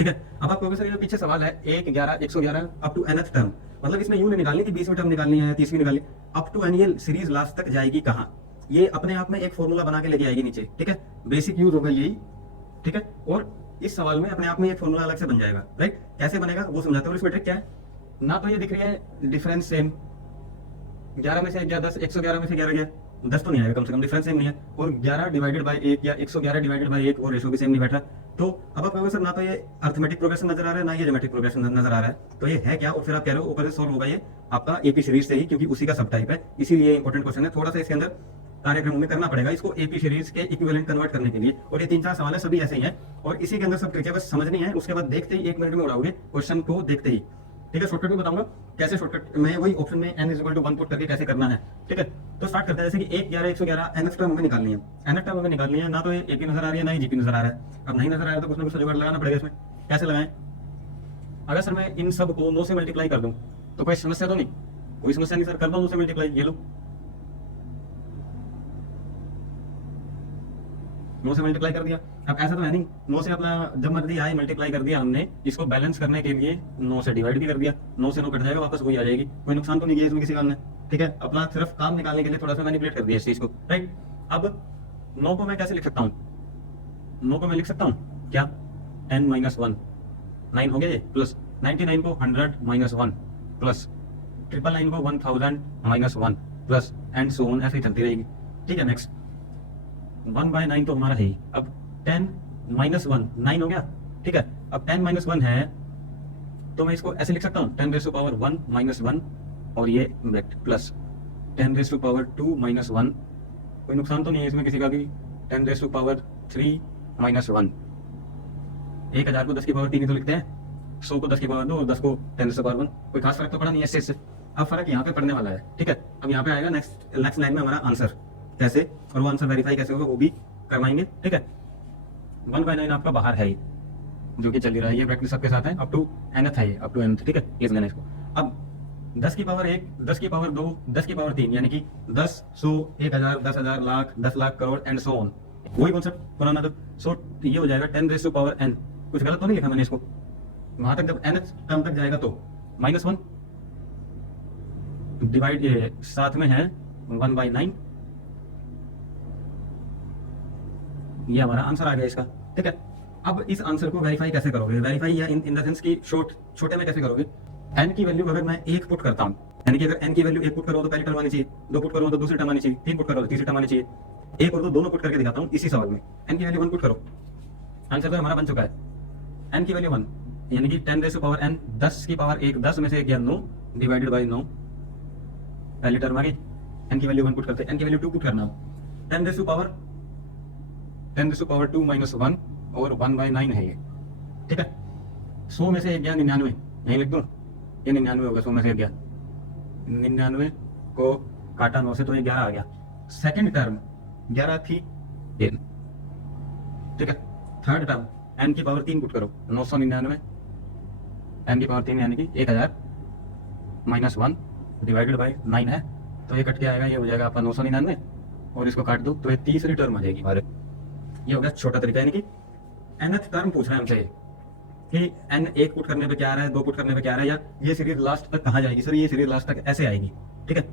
ठीक है। अब आप कहोगे सर ये जो पीछे सवाल है 1 11 111 अप टू nth टर्म, मतलब इसमें यूं नहीं निकालनी कि 20वीं टर्म निकालनी है 30वीं निकालनी, अप टू एन ये सीरीज लास्ट तक जाएगी कहाँ, ये अपने आप में एक फॉर्मूला बना के लेके आएगी नीचे। ठीक है, बेसिक यूज होगा यही। ठीक है, और इस सवाल में अपने आप में एक फॉर्मूला अलग से बन जाएगा। राइट, कैसे बनेगा वो समझाते हैं। और इसमें ट्रिक क्या है ना, तो ये दिख रही है डिफरेंस सेम, 11 में से गया 10, 111 में से 11 गया 10 तो नहीं आएगा, कम से कम डिफरेंस सेम नहीं है। और 11 डिवाइडेड बाय 1 या 111 डिवाइडेड बाय 1 और रेशो भी सेम नहीं बैठ रहा। तो अब आप कहोगे सर ना तो ये अर्थमेटिक प्रोग्रेशन नजर आ रहा है ना ये ज्योमेट्रिक प्रोग्रेशन नजर आ रहा है, तो ये है क्या? और फिर आप कह रहे हो ऊपर से सॉल्व होगा ये आपका एपी सीरीज से ही, क्योंकि उसी का सब टाइप है, इसीलिए इंपॉर्टेंट क्वेश्चन है। थोड़ा सा इसके अंदर कार्यक्रमों में करना पड़ेगा इसको एपी सीरीज के इक्विवेलेंट कन्वर्ट करने के लिए। और ये 3-4 सवाल है, सभी ऐसे ही है और इसी के अंदर सब ट्रिक है, बस समझनी है। उसके बाद देखते ही 1 मिनट में उड़ाओगे क्वेश्चन को, देखते ही। ठीक है, शॉर्टकट में बताऊंगा कैसे, शॉर्टकट में वही ऑप्शन में n = 1 पुट करके कैसे करना है। ठीक है, तो स्टार्ट करते हैं। जैसे कि 1 11 111 nth टर्म हमें निकालनी है, nth टर्म हमें निकालनी है, ना तो ये एपी नजर आ रही है ना ही जीपी नजर आ रहा है। अब नहीं नजर आ रहा है तो कुछ ना कुछ जुगाड़ लगाना पड़ेगा इसमें। कैसे लगाएं? अगर सर मैं इन सब को 9 से मल्टीप्लाई कर दूं तो कोई समस्या तो नहीं? कोई समस्या नहीं सर, कर दो 9 से मल्टीप्लाई, ये लो 9 से मल्टीप्लाई कर दिया। अब ऐसा तो है नहीं 9 से अपना जब मर्जी आए मल्टीप्लाई कर दिया हमने, इसको बैलेंस करने के लिए 9 से डिवाइड भी कर दिया, 9 से 9 कट जाएगा, वापस वही आ जाएगी, कोई नुकसान तो नहीं किया इसमें किसी काम ने। ठीक है, अपना सिर्फ काम निकालने के लिए थोड़ा सा मैनिपुलेट कर दिया इस चीज को। राइट, अब 9 को मैं कैसे लिख सकता हूँ? 9 को मैं लिख सकता हूँ क्या, n - 1, 9 हो गया ये, प्लस 99 को 100 - 1 प्लस 999 को 1000 - 1 प्लस एंड सो ऑन, ऐसे ही चलती रहेगी। ठीक है, नेक्स्ट 1/9 तो हमारा है ही। अब 10 - 1 9 हो गया। ठीक है, अब 10 - 1 है तो मैं इसको ऐसे लिख सकता हूँ 10⁻1 - 1 और ये ब्रैकेट प्लस 10⁻2 - 1, कोई नुकसान तो नहीं है इसमें किसी का भी, 10⁻3 - 1, 1000 को 10 की पावर 3 ही तो लिखते हैं, 100 को 10 की पावर 2 और 10 को 10⁻1, कोई खास फर्क तो पड़ा नहीं है इससे। अब फर्क यहाँ पे पड़ने वाला है। ठीक है, अब यहाँ पे आएगा नेक्स्ट लाइन में हमारा आंसर कैसे, और वो आंसर वेरीफाई कैसे होगा वो भी करवाएंगे। ठीक है, 1/9 आपका बाहर है ही, जो कि चल ही रहा है, ये ब्रैकेट सबके साथ है, अप टू nth है ये, अप टू nth। ठीक है, लिख लेना इसको। अब 10 की पावर 1, 10 की पावर 2, 10 की पावर 3, यानी कि 10 100 1000 10,000 lakh 10 lakh crore and so on, वही कॉन्सेप्ट पुराना। तो सो ये हो जाएगा 10⁻n, कुछ गलत तो नहीं लिखा मैंने इसको, वहां तक जब nth टर्म तक जाएगा तो -1 डिवाइड, ये साथ में है 1/9, ये हमारा आंसर आ गया इसका। ठीक है, अब इस आंसर को वेरीफाई कैसे करोगे? वेरीफाई या इन द सेंस की छोटे में कैसे करोगे? n की वैल्यू अगर मैं 1 पुट करता हूं, यानी कि अगर n की वैल्यू 1 पुट करो तो पहली टर्म आनी चाहिए, 2 पुट करो तो दूसरी टर्म आनी चाहिए, 3 पुट करो तो तीसरी टर्म आनी चाहिए, 1 और 2 दोनों पुट करके दिखाता हूं इसी सवाल में। n की वैल्यू 1 पुट करो, आंसर तो हमारा बन चुका है। n की वैल्यू 1 यानी कि 10⁻n, 10 की पावर 1, 10 में से 1 गया 9 डिवाइडेड बाय 9, पहली टर्म आ गई। n की वैल्यू 1 पुट करते हैं, n की वैल्यू 2 पुट करना, 10⁻2 - 1 और 1/9 है ये। ठीक है, 100 में से 1 गया 99, यही लिख दूं, ये 99 होगा, 100 में से 1 गया 99 को काटा 9 से तो ये 11 आ गया। सेकंड टर्म 11 थी ये। ठीक है, थर्ड टर्म n की पावर 3 पुट करो, 999 n की पावर 3 यानी कि 1000 - 1 डिवाइडेड बाय 9 है, तो ये कट के आएगा, ये हो जाएगा आपका 999 और इसको काट दो तो ये तीसरी टर्म आ जाएगी हमारे। ये हो गया छोटा तरीका, यानी कि nth टर्म पूछ रहे हैं हमसे कि n 1 पुट करने पे क्या आ रहा है, 2 पुट करने पे क्या आ रहा है, या ये सीरीज लास्ट तक कहाँ जाएगी? सर ये सीरीज लास्ट तक ऐसे आएगी। ठीक है,